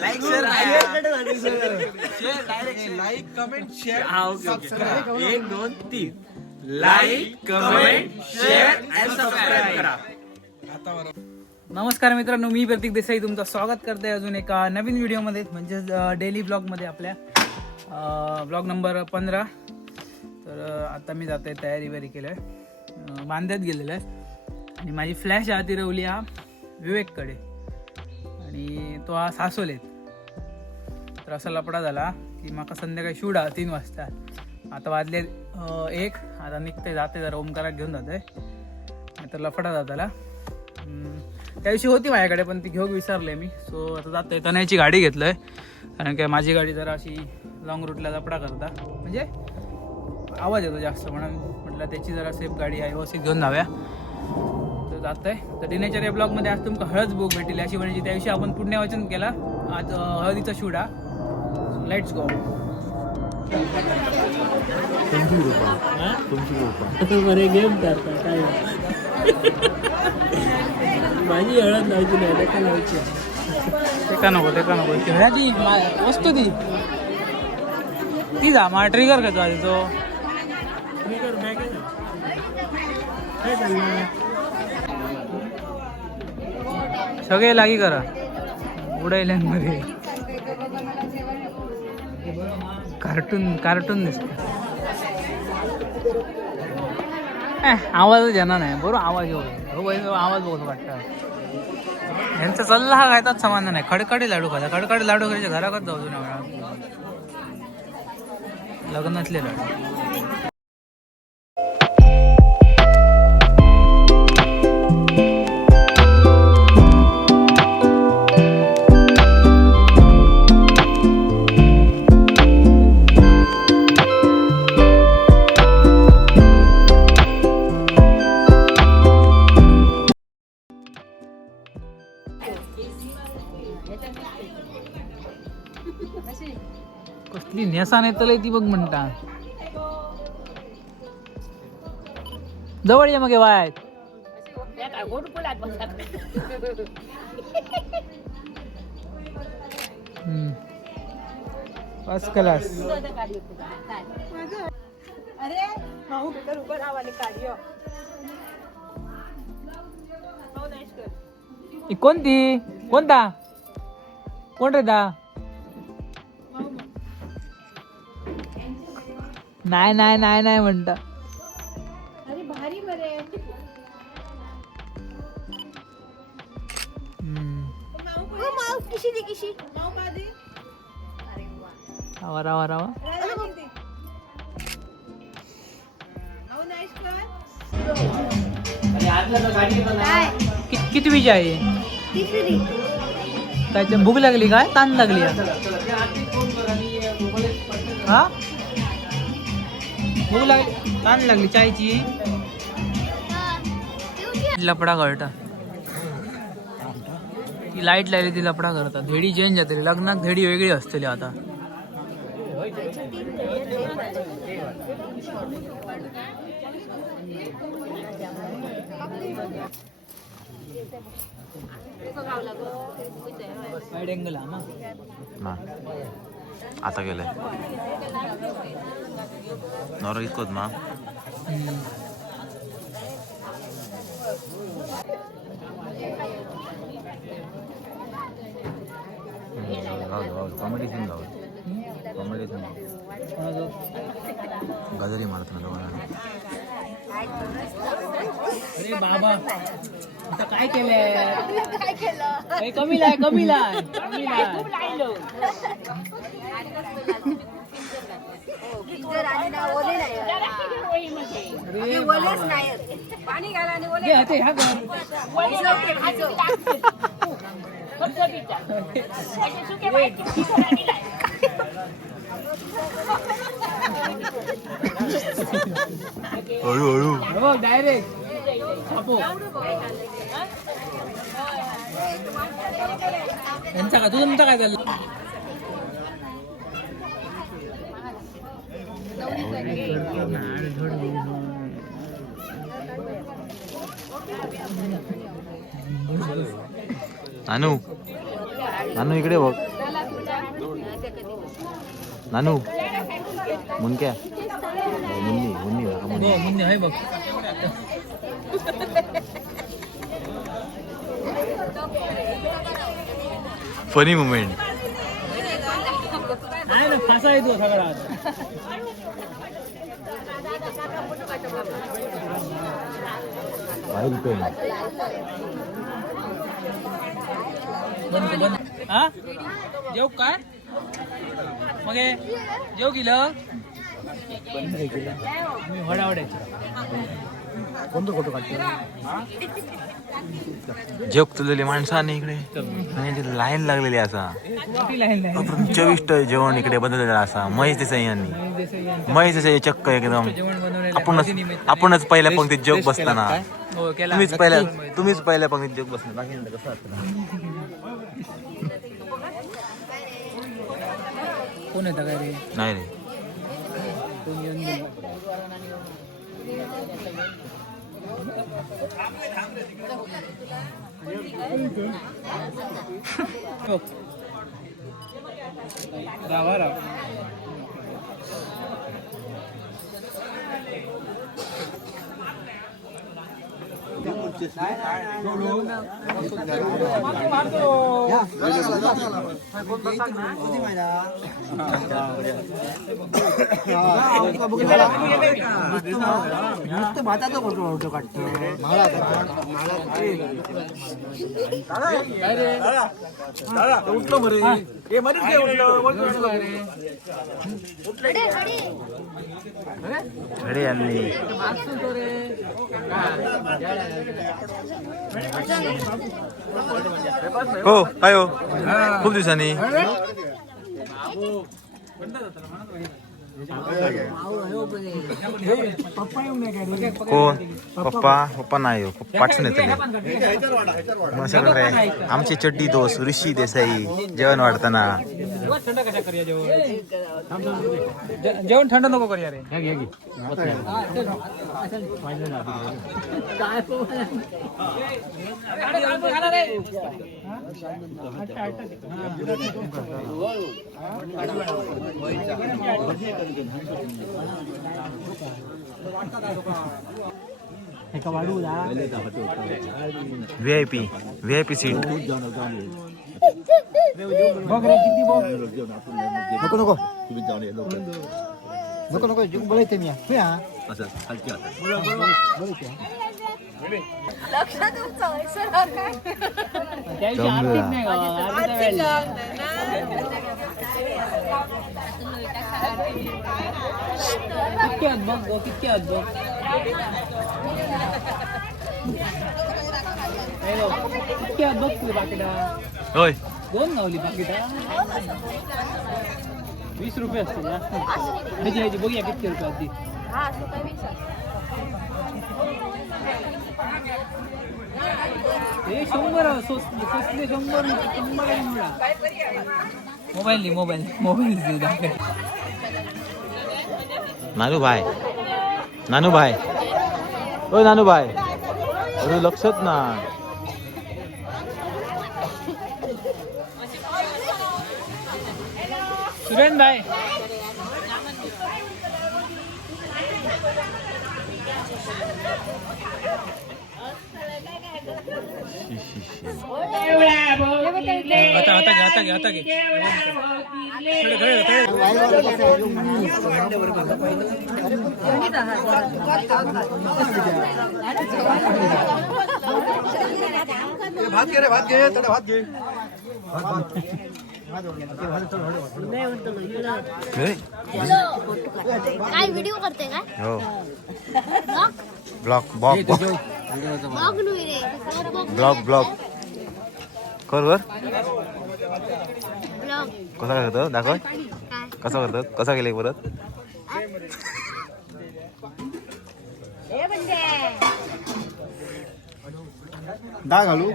Like comment share subscribe 1 2 3 like comment share आणि subscribe करा. नमस्कार मित्रांनो, मी प्रतीक देसाई तुमचं स्वागत करते अजून एका नवीन व्हिडिओमध्ये, म्हणजेच डेली ब्लॉगमध्ये. आपल्या ब्लॉग नंबर 15. तर आता मी जातोय, तयारी वगैरे केलं आहे, बांधत गेलेलं आहे आणि माझी फ्लॅश आधी रवली हा विवेककडे आणि तो हा सासोलेत. तर असा लपडा झाला की माका संध्याकाळी शूट हा 3 वाजता. आता वाजले 1. आता निघते जाते जरा ओमकारात घेऊन जातोय, तर लफडा जाताला. त्या दिवशी होती माझ्याकडे पण ती घेऊन विसरले मी. सो आता जातोय, तनयाची गाडी घेतलोय कारण काय माझी गाडी जरा अशी लॉंग रूटला लपडा करता, म्हणजे आवाज येतो जास्त, म्हणून म्हटलं त्याची जरा सेफ गाडी आहे, व्यवस्थित घेऊन जाव्या. तर जातोय. तर दिनचर्या ब्लॉगमध्ये आज तुमका हळद बुक भेटेल अशी म्हणजे त्या दिवशी आपण पुण्यवाचन केला. आज हळदीचा शूट हा. Let's go. बरे गेम करता काय माझी हळद लावायची नाही, त्याका लावायची. ते का नको खेळाची वस्तू ती जा मा ट्रिगर का तो सगळे लागी करा उडायल्यांमध्ये. कार्टून दिसत. आवाजच येणार नाही, बरोबर आवाज येऊ आवाज बघतो वाटतं. यांचा सल्ला हा खायचाच समाधान नाही. खडखडी लाडू खायचा, खडखडी लाडू खायचे घराकच जाऊ जुन्या वेळा लग्नातले लाडू. कसली नेसा नेतलंय ती बघ म्हणता. जवळ ये मग वायत फर्स्ट क्लास. कोणती कोणता कोण रे दा? नाही नाही नाही नाही म्हणता. अरे भारी बरे माऊ किशी दे किशी माऊ का दे. अरे वा आवा रावा रावा. माऊ नाईस कर. किती विजय आहे? तिसरी. काय भूक लागली काय ताण लागली? हा भूक लागली ताण लागली चायची. लपडा करता ती लाईट लागली ती लपडा करतात. धेडी चेंज जातली लग्नात, धेडी वेगळी असतली आता. वाईड अँगल हा ना आता गेलंय नवरा इतकोच मा. कॉमेडी सीन जाऊ, कॉमेडी सीन गजरी मारत ना. अरे बाबा आता काय केलंय? कमी लाय पाणी घाला आणि ओले हळू डायरेक्ट यांचा का तुमचा काय झालं? नानू नानू इकडे बघ. नानू मुनक्या मुन्नी मुन्नी बघा, मुन्नी. हो मुन्नी आहे बघ. Funny moment. आहे ना फासा आहे तो सगळा आज. हा जेव काय मग हे जेव केलं मी वडावड्याची कोणतं फोटो काढतो जोक तुझलेली माणसं आणि इकडे आणि लाईन लागलेली असा मोठी लाईन नाही चविष्ट जेवण इकडे बनवलेलं असा महेश देसाई यांनी. महेश देसाई चक्क एकदम जेवण बनवलेलं आपणच पहिल्या पंक्तीत जोक बसताना हो केला तुम्हीच पहिल्या पंक्तीत जोक बसला बाकी नंतर कसं असतं. कोण येतं काय रे नाही रे कोण येऊन गेलं. हो. रावा राव भाताचा फोटो काढतो अरे यांनी हो काय हो खूप दिवसांनी कोण पप्पा नाही हो पाठवून येतो मग सगळं आमचे चड्डी दोस्त ऋषी देसाई जेवण वाढताना थंड कशा करूया जेवण थंड नको करूया रे व्हीआयपी सीट बघ रे किती बघ नको नको नको नको बोलायचं मी लक्षात तुमचं सर काय त्याविषयी आर्थिक नाही किती आहेत बघ किती आहेत बघ किती आहेत बघ तुझं पाकिटा होय दोन गावली पाकिटा 20 रुपये असतील जास्त ह्याची बघूया किती रुपये आधी हा सुका वीस हे 100 स्वस्ते 100 मोबाईल नानू भाई ओ नानू भाई अरे लक्षात ना सुरेन भाई आता घे भात घे त्याला भात घे काय व्हिडिओ करते काय हो ब्लॉग ब्लॉग नाही रे ब्लॉग कर ब्लॉग कसा करतो दाखव काय कसा करतो कसा केलं परत हे म्हणजे डाळ घालू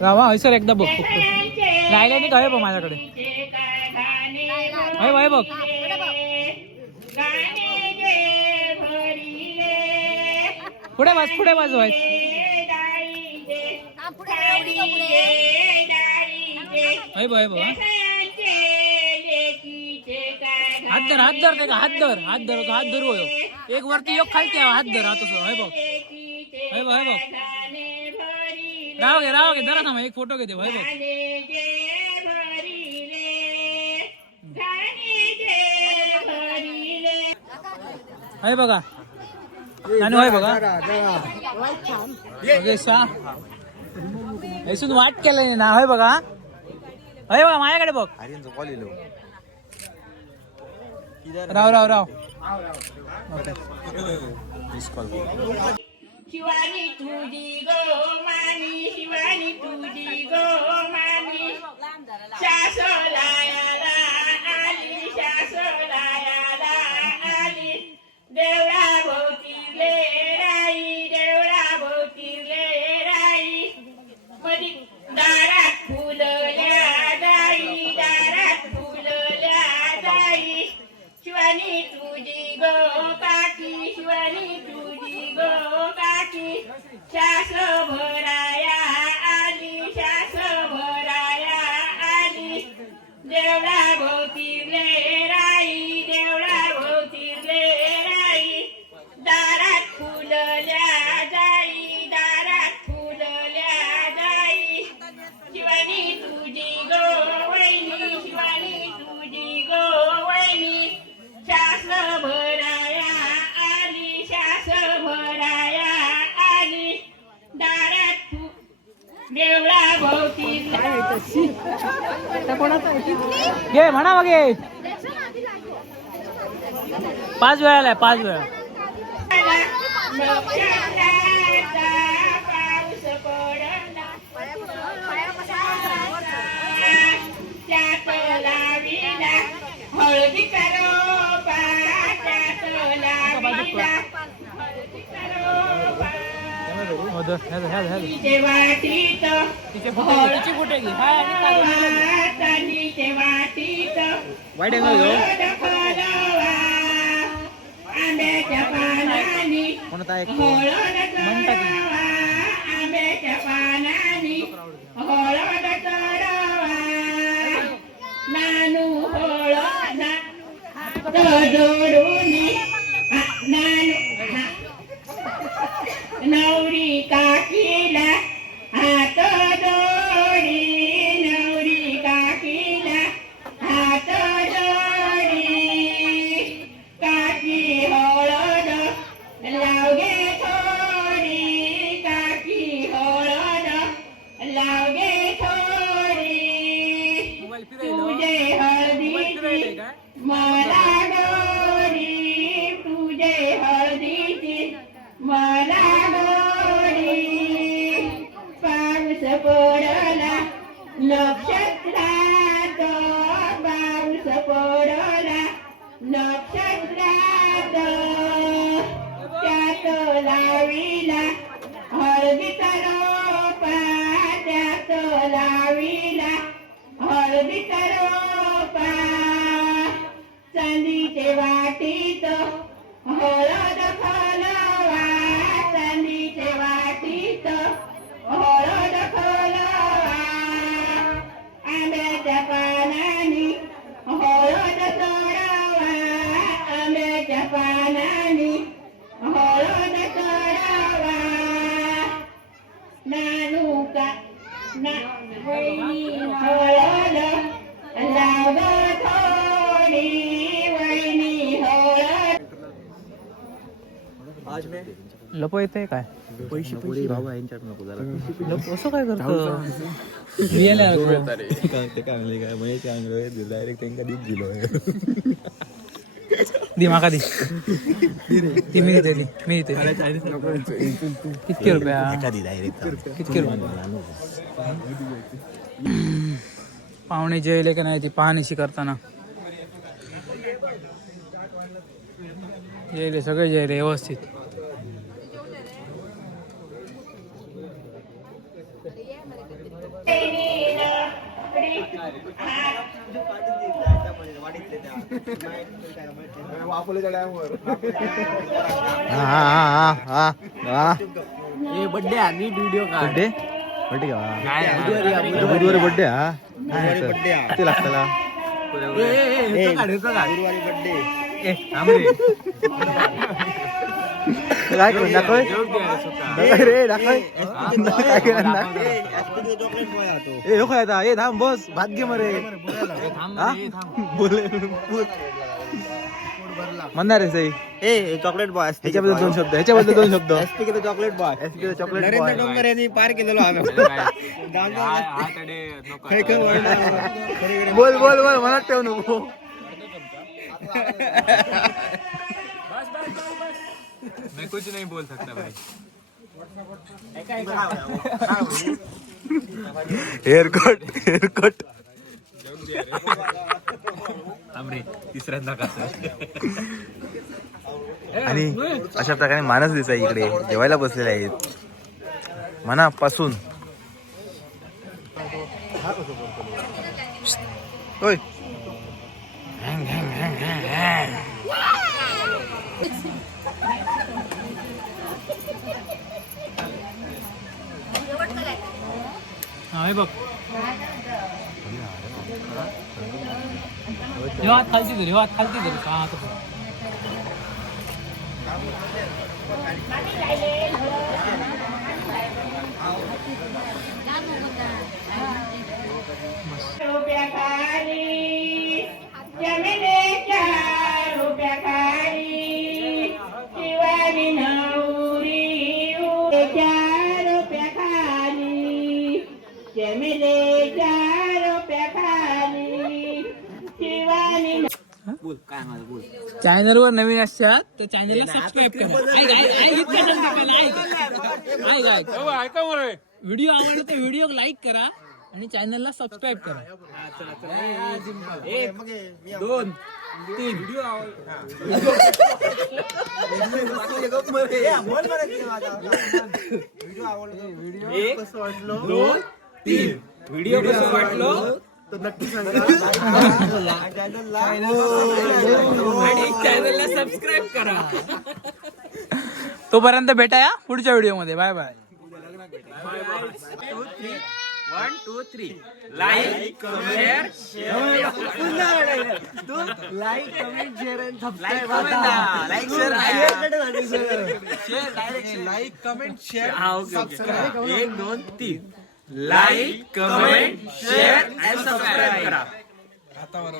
रावा हय सर एकदा बघ फक्त लायल्याने काय बघ माझ्याकडे हय भाई बघ पुढे वाज व्हायचं हाय बघ हात धर हात धर ते का हात धर हात धरू होय. एक वरती एक खालती हात धर हात असं हाय बघ राव घे जरा थांबा एक फोटो घेते हाय बघ हाय बघा आणि होय बघा ऐसून वाट केलं ना होय बघा माझ्याकडे बघ आर्यनचं कॉल येलो राव मिस कॉल शिवानी तुझी गो मानी शिवानी तुझी गो मानी शासोलायाला आली शासोलायाला आली देवळा भोवतीले राई मधी दारात फुलल्या दाई शिवानी तुझी गो काकी शिवानी तुझी गो काकी शास भराया आली देवळा भोवतीले राई दारात फुलल्या जाई शिवानी तुझी गो वैनी शास भराया आली दारात देवळा भोवती घे म्हणा मग 5 वेळा 5 वेळा पाऊस पडला त्यात लाविला हळदी करो तिचे वाटीत आंब्याच्या पानानी आंब्याच्या पानानी हळद करवा नानू हळद जोडून नवरी काकीला हात जोडी हात जोडी काकी हळद लावगे थोडी तुझे हळदीची मला गोडी मला गोडी पाऊस पडला नक्षत्रात पाऊस पडला नक्षत्रात त्यात लाविला हळदीचा रोपा त्यात लाविला हळदीचा रोपा चांदीचे वाटीत हळद फलवा चांदीचे वाटीत हळद फलवा आंब्याच्या पानानी हळद चढवा आंब्याच्या पानानी हळद चढवा नानूका वैनी हळद लाव थोडी वैनी हळद लपो येते काय पैसे बाबा यांच्यात नको झाला असं काय करतो ते काय म्हणले काय म्हणजे डायरेक्ट त्यांना दीप दिलो दी माका दी ती मी देते किती रुपया एखादी डायरेक्ट किती रुपया पाहुणे जेवले का नाही ती पाहणीशी करताना जेवले सगळे जेवले व्यवस्थित बर्थडे आणि व्हिडिओ बर्थडे बर्थडे का बुधवारी बर्थडे हा किती लागताला काय करू दाखव रे दाखव काय करणार ए लोक आता ए थांब बस भात घे मरे बोले म्हणणार रे सई ए चॉकलेट बॉय ह्याच्याबद्दल दोन शब्द ह्याच्याबद्दल दोन शब्द एसपी के चॉकलेट बॉय चॉकलेट नरेंद्र डोंगर यांनी पार केलेलो आम्ही बोल बोल बोल मला ठेव नको मैं कुछ नहीं बोल सकता भाई. हेअरकट तिसऱ्यांदा आणि अशा प्रकारे मानस देसाई इकडे जेवायला बसलेले आहेत मनापासून. होय हा बघ हात खालती धरी हात खालती धरी हा चॅनल वर नवीन असतात तर चॅनलला सबस्क्राईब करा. व्हिडिओ आवडला तर व्हिडिओ लाईक करा आणि चॅनलला सबस्क्राईब करा. 1 2 3 व्हिडिओ व्हिडिओ कसं वाटलं नक्की आणि चॅनलला सबस्क्राईब करा. तोपर्यंत भेटाया पुढच्या व्हिडिओ मध्ये. Bye bye. 1 2 3 like comment like comment share आणि subscribe like comment share subscribe 1 2 3 like comment share आणि सबस्क्राईब करा.